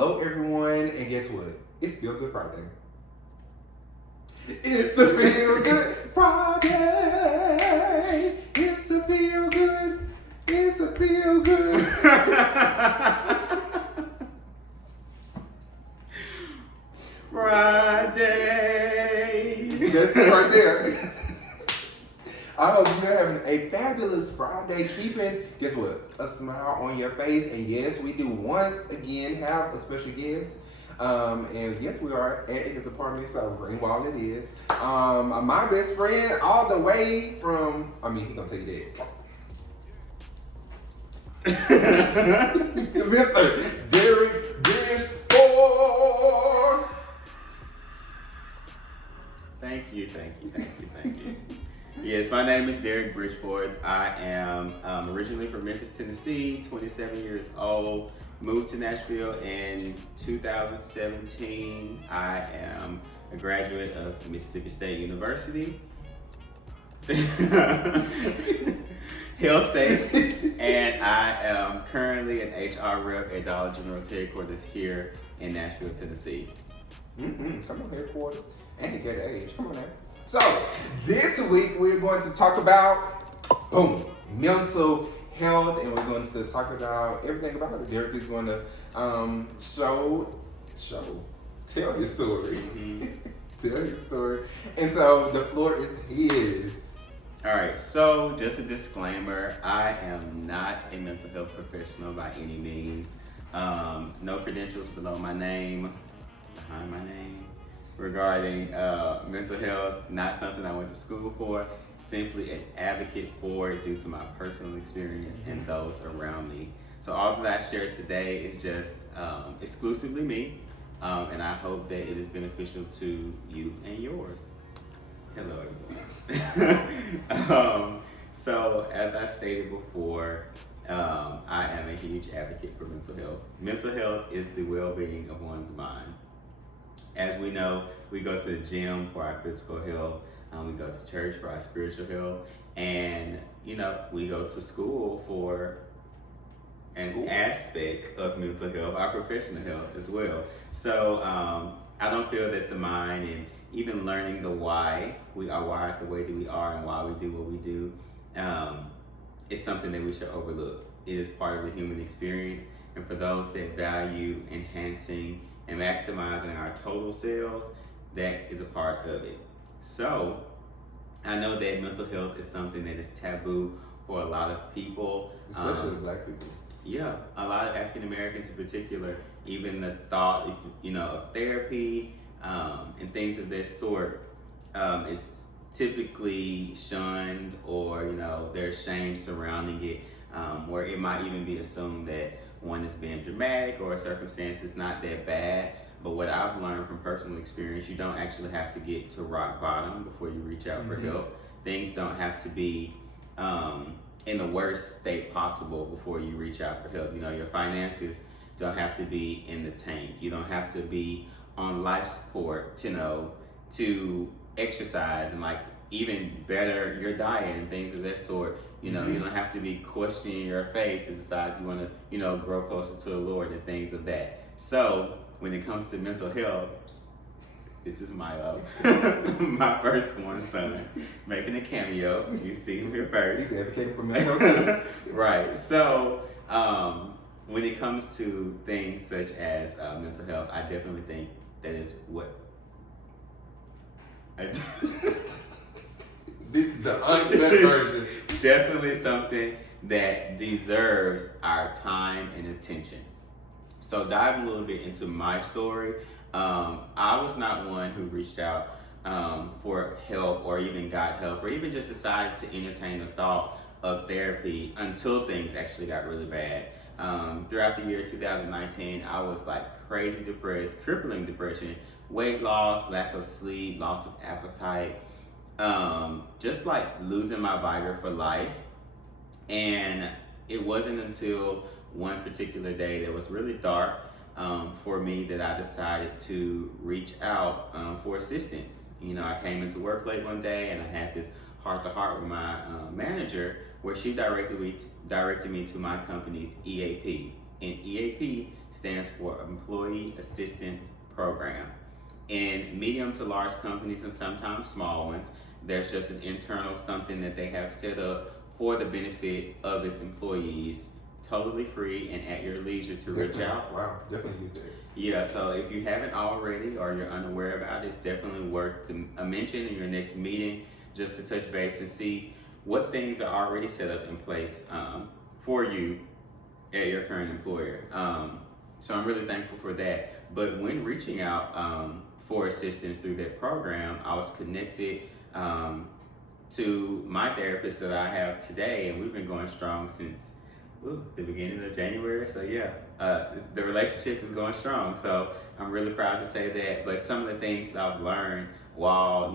Hello, everyone, and guess what? It's Feel Good Friday. It's a Feel Good Friday. It's a Feel Good. It's a Feel Good. Friday. That's it right there. I hope you're having a fabulous Friday, keeping, guess what, a smile on your face. And yes, we do once again have a special guest. And yes, we are at his apartment, so Greenwald it is. My best friend, all the way from, he's gonna take you there. Mr. Derek Bridgeforth. Thank you. Yes, my name is Derek Bridgeforth. I am originally from Memphis, Tennessee, 27 years old. Moved to Nashville in 2017. I am a graduate of Mississippi State University, Hill State, and I am currently an HR rep at Dollar General's headquarters here in Nashville, Tennessee. Come on, headquarters. And you get an age. Come on now. So, this week we're going to talk about, mental health, and we're going to talk about everything about it. Derek is going to tell his story. Tell his story. And so, the floor is his. All right, so just a disclaimer, I am not a mental health professional by any means. No credentials below my name, behind my name, regarding mental health. Not something I went to school for, simply an advocate for it due to my personal experience and those around me. So all that I share today is just exclusively me, and I hope that it is beneficial to you and yours. Hello, everyone. So as I stated before, I am a huge advocate for mental health. Mental health is the well-being of one's mind. As we know, we go to the gym for our physical health, we go to church for our spiritual health, and we go to school for an aspect of mental health, our professional health as well. So I don't feel that the mind and even learning the why we are wired the way that we are and why we do what we do is something that we should overlook. It is part of the human experience, and for those that value enhancing and maximizing our total selves, that is a part of it. So I know that mental health is something that is taboo for a lot of people. Especially Black people. Yeah, a lot of African Americans in particular, even the thought of therapy and things of this sort is typically shunned, or there's shame surrounding it, where it might even be assumed that one is being dramatic or a circumstance is not that bad. But what I've learned from personal experience, you don't actually have to get to rock bottom before you reach out for help. Things don't have to be in the worst state possible before you reach out for help. Your finances don't have to be in the tank. You don't have to be on life support to exercise and even better your diet and things of that sort. You don't have to be questioning your faith to decide you want to, grow closer to the Lord and things of that. So when it comes to mental health, this is my my firstborn son making a cameo. You see him here first. He's advocating for mental health too. Right. So when it comes to things such as mental health, I definitely think that is what. This is the uncut version. Definitely something that deserves our time and attention. So diving a little bit into my story, I was not one who reached out for help or even got help or even just decided to entertain the thought of therapy until things actually got really bad. Throughout the year 2019, I was crazy depressed, crippling depression, weight loss, lack of sleep, loss of appetite, just losing my vigor for life. And it wasn't until one particular day that was really dark for me that I decided to reach out for assistance. I came into work late one day and I had this heart-to-heart with my manager where she directed me to my company's EAP. And EAP stands for Employee Assistance Program. In medium to large companies and sometimes small ones, there's just an internal something that they have set up for the benefit of its employees, totally free and at your leisure to reach out. Wow, definitely use that. Yeah, so if you haven't already or you're unaware about it, it's definitely worth to mention in your next meeting, just to touch base and see what things are already set up in place for you at your current employer. So I'm really thankful for that. But when reaching out for assistance through that program, I was connected to my therapist that I have today, and we've been going strong since the beginning of January. So yeah, the relationship is going strong. So I'm really proud to say that. But some of the things that I've learned while,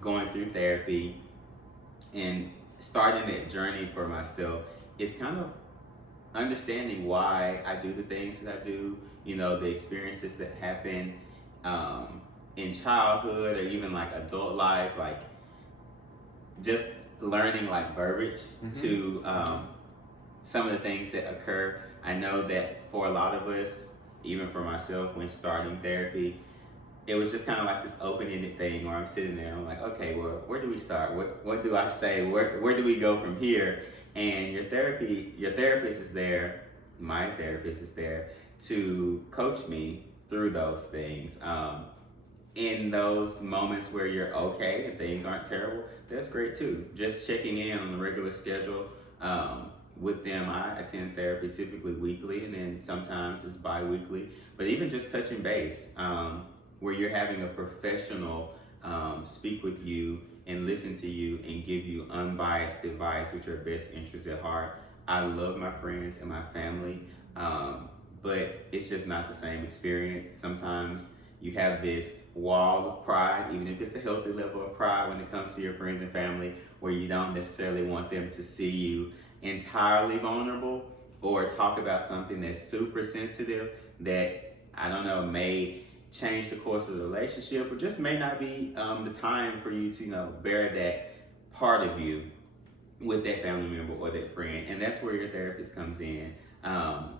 going through therapy and starting that journey for myself, is kind of understanding why I do the things that I do, the experiences that happen in childhood or even like adult life, like just learning like verbiage to some of the things that occur. I know that for a lot of us, even for myself, when starting therapy, it was just kind of like this open-ended thing where I'm sitting there, I'm like, okay, well, where do we start? What do I say? Where do we go from here? And your therapist is there, my therapist is there to coach me through those things. In those moments where you're okay and things aren't terrible, that's great too. Just checking in on a regular schedule with them. I attend therapy typically weekly, and then sometimes it's bi-weekly. But even just touching base, where you're having a professional speak with you and listen to you and give you unbiased advice with your best interests at heart. I love my friends and my family, but it's just not the same experience. Sometimes you have this wall of pride, even if it's a healthy level of pride when it comes to your friends and family, where you don't necessarily want them to see you entirely vulnerable or talk about something that's super sensitive that, I don't know, may change the course of the relationship or just may not be the time for you to, bear that part of you with that family member or that friend. And that's where your therapist comes in,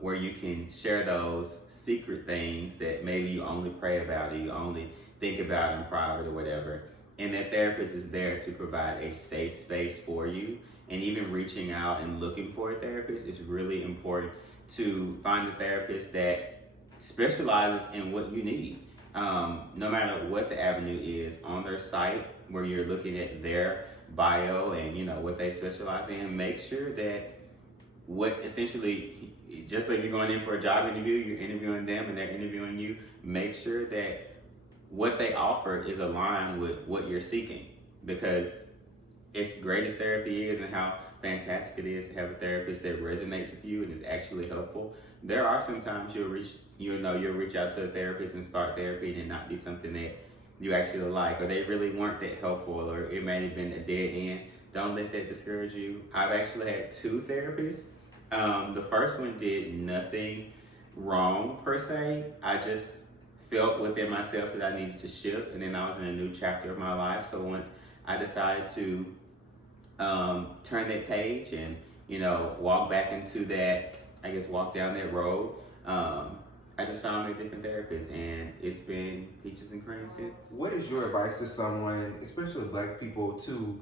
where you can share those secret things that maybe you only pray about or you only think about in private or whatever. And that therapist is there to provide a safe space for you. And even reaching out and looking for a therapist is really important, to find a therapist that specializes in what you need. No matter what the avenue is, on their site where you're looking at their bio and what they specialize in, make sure that what essentially, just like you're going in for a job interview, you're interviewing them and they're interviewing you, make sure that what they offer is aligned with what you're seeking, because it's great as therapy is and how fantastic it is to have a therapist that resonates with you and is actually helpful. There are some times you'll reach out to a therapist and start therapy and it not be something that you actually like, or they really weren't that helpful, or it may have been a dead end. Don't let that discourage you. I've actually had 2 therapists. The first one did nothing wrong per se. I just felt within myself that I needed to shift, and then I was in a new chapter of my life. So once I decided to turn that page and walk back into that, walk down that road, I just found a different therapist, and it's been peaches and cream since. What is your advice to someone, especially Black people, to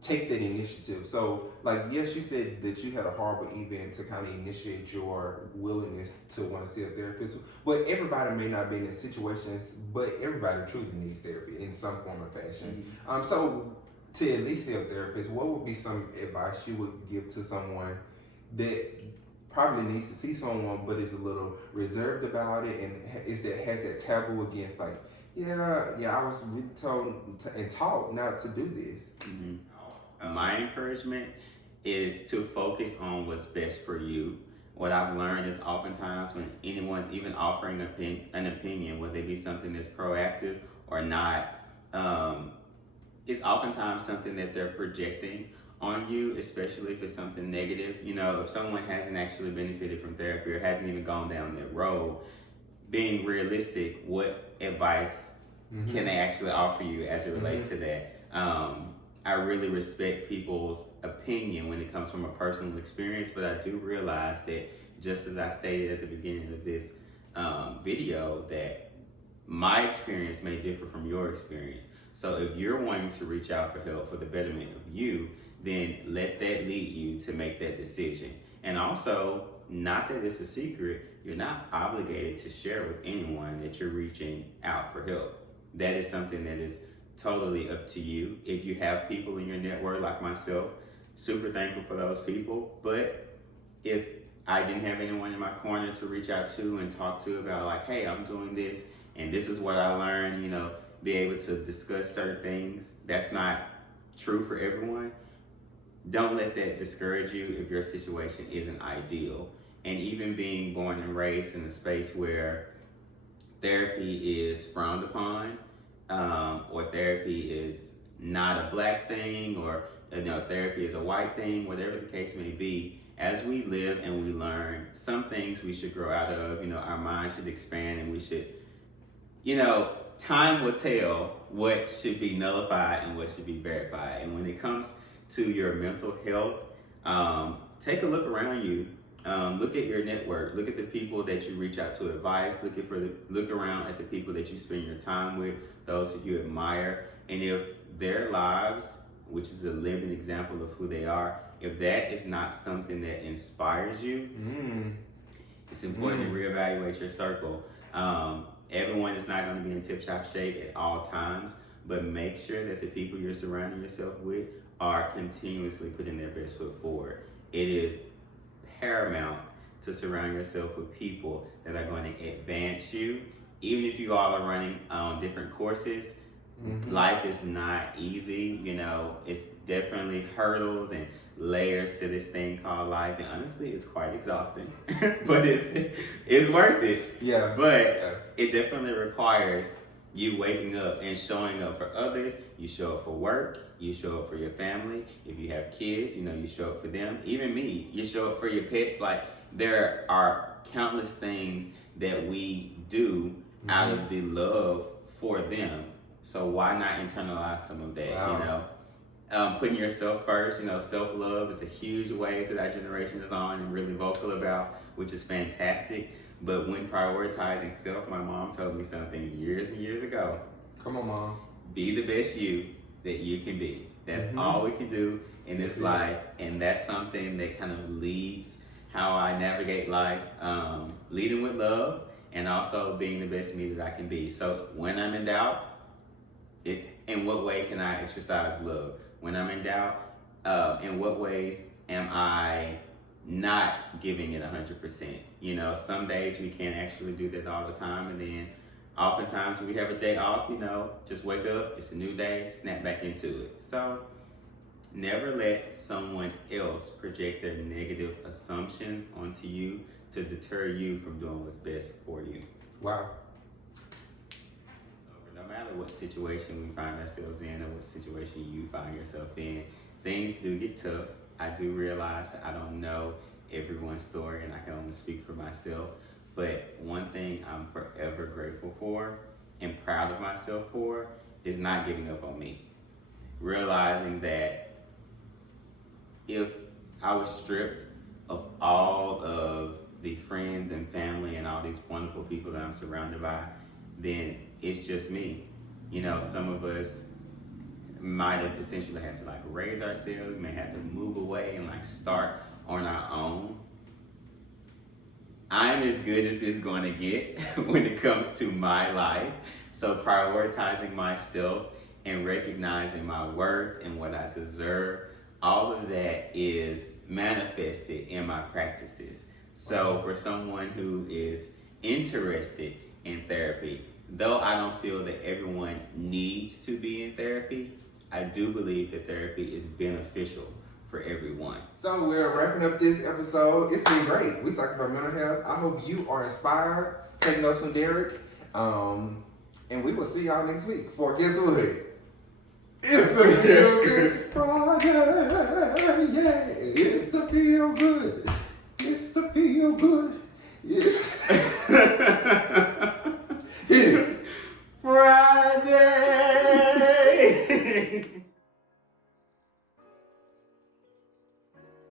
take that initiative? So, yes, you said that you had a horrible event to kind of initiate your willingness to want to see a therapist, but everybody may not be in situations, but everybody truly needs therapy in some form or fashion. So to at least see a therapist, what would be some advice you would give to someone that probably needs to see someone but is a little reserved about it and has that taboo against I was really told and taught not to do this? My encouragement is to focus on what's best for you. What I've learned is oftentimes when anyone's even offering an opinion, whether it be something that's proactive or not, it's oftentimes something that they're projecting on you, especially if it's something negative. If someone hasn't actually benefited from therapy or hasn't even gone down that road, being realistic, what advice can they actually offer you as it relates to that? I really respect people's opinion when it comes from a personal experience, but I do realize that just as I stated at the beginning of this video, that my experience may differ from your experience. So if you're wanting to reach out for help for the betterment of you, then let that lead you to make that decision. And also, not that it's a secret, you're not obligated to share with anyone that you're reaching out for help. That is something that is totally up to you. If you have people in your network like myself, super thankful for those people. But if I didn't have anyone in my corner to reach out to and talk to about like, hey, I'm doing this and this is what I learned, you know, be able to discuss certain things. That's not true for everyone. Don't let that discourage you if your situation isn't ideal. And even being born and raised in a space where therapy is frowned upon, or therapy is not a black thing, or you know, therapy is a white thing, whatever the case may be, as we live and we learn, some things we should grow out of. You know, our mind should expand, and we should, you know, time will tell what should be nullified and what should be verified. And when it comes to your mental health, take a look around you. Look at your network. Look at the people that you reach out to advice. Look around at the people that you spend your time with, those that you admire. And if their lives, which is a living example of who they are, if that is not something that inspires you, it's important to reevaluate your circle. Everyone is not going to be in tip-top shape at all times, but make sure that the people you're surrounding yourself with are continuously putting their best foot forward. It is paramount to surround yourself with people that are going to advance you. Even if you all are running different courses, life is not easy. You know, it's definitely hurdles and layers to this thing called life, and honestly, it's quite exhausting. But it's worth it. Yeah. But it definitely requires you waking up and showing up for others. You show up for work, you show up for your family. If you have kids, you know, you show up for them. Even me, you show up for your pets. Like, there are countless things that we do out of the love for them. So why not internalize some of that? Wow. You know, putting yourself first. You know, self-love is a huge wave that our generation is on and really vocal about, which is fantastic. But when prioritizing self, my mom told me something years and years ago. Come on, Mom. Be the best you that you can be. That's all we can do in this life. And that's something that kind of leads how I navigate life. Leading with love and also being the best me that I can be. So when I'm in doubt, in what way can I exercise love? When I'm in doubt, in what ways am I not giving it 100%? You know, some days we can't actually do that all the time, and then oftentimes when we have a day off, you know, just wake up, it's a new day, snap back into it. So never let someone else project their negative assumptions onto you to deter you from doing what's best for you. Wow. No matter what situation we find ourselves in or what situation you find yourself in, things do get tough. I do realize that I don't know everyone's story and I can only speak for myself. But one thing I'm forever grateful for and proud of myself for is not giving up on me. Realizing that if I was stripped of all of the friends and family and all these wonderful people that I'm surrounded by, then it's just me. You know, some of us might have essentially had to like raise ourselves, may have to move away and like start on our own. I'm as good as it's going to get when it comes to my life. So prioritizing myself and recognizing my worth and what I deserve, all of that is manifested in my practices. So for someone who is interested in therapy, though I don't feel that everyone needs to be in therapy, I do believe that therapy is beneficial for everyone. So we're wrapping up this episode. It's been great. We talked about mental health. I hope you are inspired. Take notes from Derek. And we will see y'all next week. For guess what? It's the Feel Good Friday. Yeah, it's the Feel Good. It's the Feel Good. It's Friday.